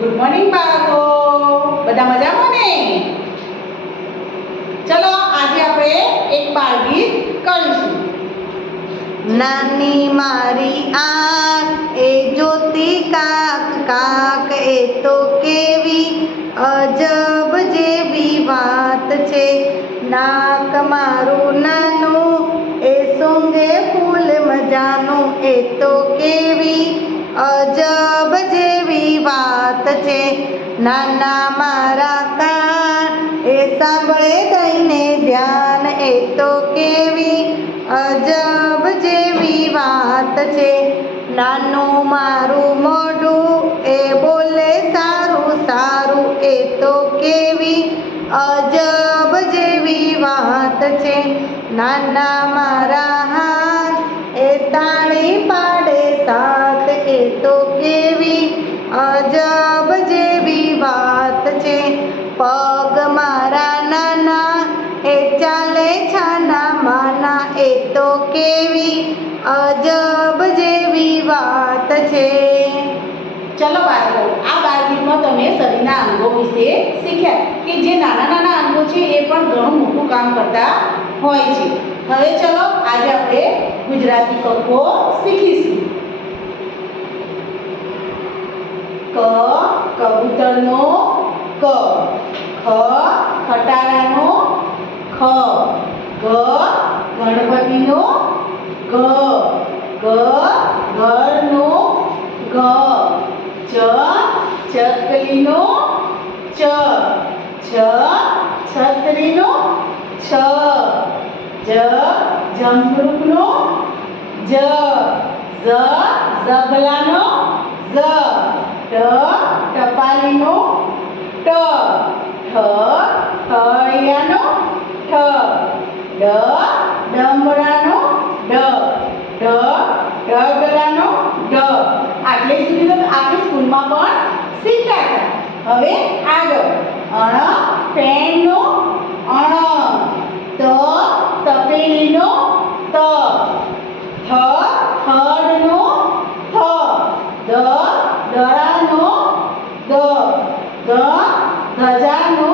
Good morning બાળકો, બધા મજામાં ને? ચલો આજે આપણે એક બાળ ગીત કરીશું. નાની મારી આંખ એ જોતી કાક કાક, એ તો કેવી અજબ જેવી વાત છે. નાક મારું નાનું એ સૂંઘે ફૂલ મજાનું, એ તો કેવી અજબ જેવી વાત છે. નાના મારા કાન એ સાંભળે દઈને ધ્યાન, એ તો કેવી અજબ જેવી વાત છે. નાનું મારું મોઢું એ બોલે સારું સારું, એ તો કેવી અજબ જેવી વાત છે. નાના મારા હાથ એ તાળી પાડે સાથ, એ તો કેવી અજબ જેવી વાત છે. પગ મારા નાના એ ચાલે છાના માના, એ તો કેવી અજબ જેવી વાત છે. ચલો બાળકો, આ બાળ ગીતમાં તમે શરીરના અંગો વિશે શીખ્યા કે જે નાના નાના અંગો છે એ પણ ઘણું મોટું કામ કરતા હોય છે. હવે ચલો આજે આપણે ગુજરાતી કક્કો શીખીશું. ક કબૂતરનો ક, ખ ખટારાનો ખ, ગ ગણપતિનો ગ, ગ ઘરનો ઘ, ચ ચકલીનો ચ, છ છત્રીનો છ, જ જમરૂખનો જ, ઝ ઝબલાનો ઝ, ટ ટપાલીનો ટ, ઠ ઠળિયાનો ઠ, ડ ડમરાનો ડ, ઢ ઢગલાનો ઢ. આટલે સુધી તો આપણે સ્કૂલમાં પણ શીખ્યા હતા. હવે આગળ અણ પેનનો અણ, ત તપેલીનો ત, થ થડનો થ, દ દડાનો દ, ધ ધજાનો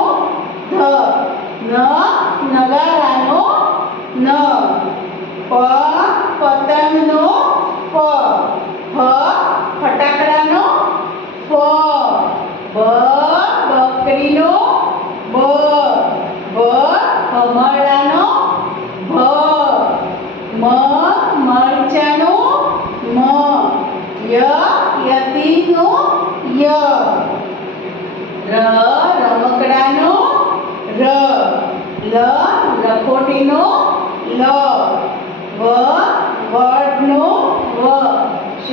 ધ, ન નગારાનો ન, પ પતંગનો પ, ફ ફટાકડાનો ફ, બ બકરીનો બ, ભ ભમરડાનો ભ, મ મરચાનો મ, ય યતિનો ય, ર રમકડાનો ર, લ લખોટીનો લ, વ વડનો વ, શ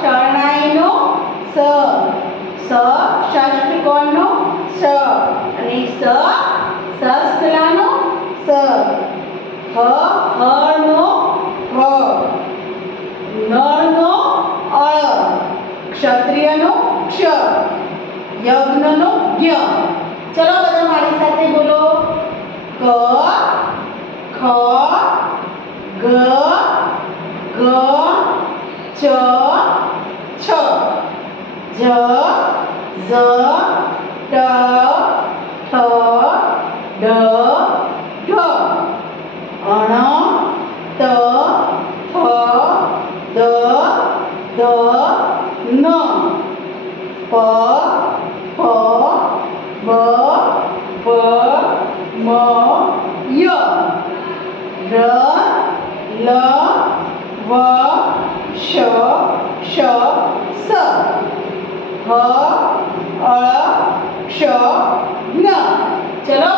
શરણાઈનો સ, સ ષષ્ઠકોણનો સ, અને સ સસલાનો સ, હ હળનો હ, નળનો અળ, ક્ષત્રિયનો ક્ષ, યજ્ઞનો જ્ઞ. ચલો બધા મારી સાથે બોલો. ક ખ ગ ગ ચ છ, જ ઝ ટ ઠ ડ ઢ, અણ ત થ દ ધ ન, પ ફ બ ભ મ ય, ર લ વ શ શ સ, હ અ ક્ષ જ્ઞ. ચલો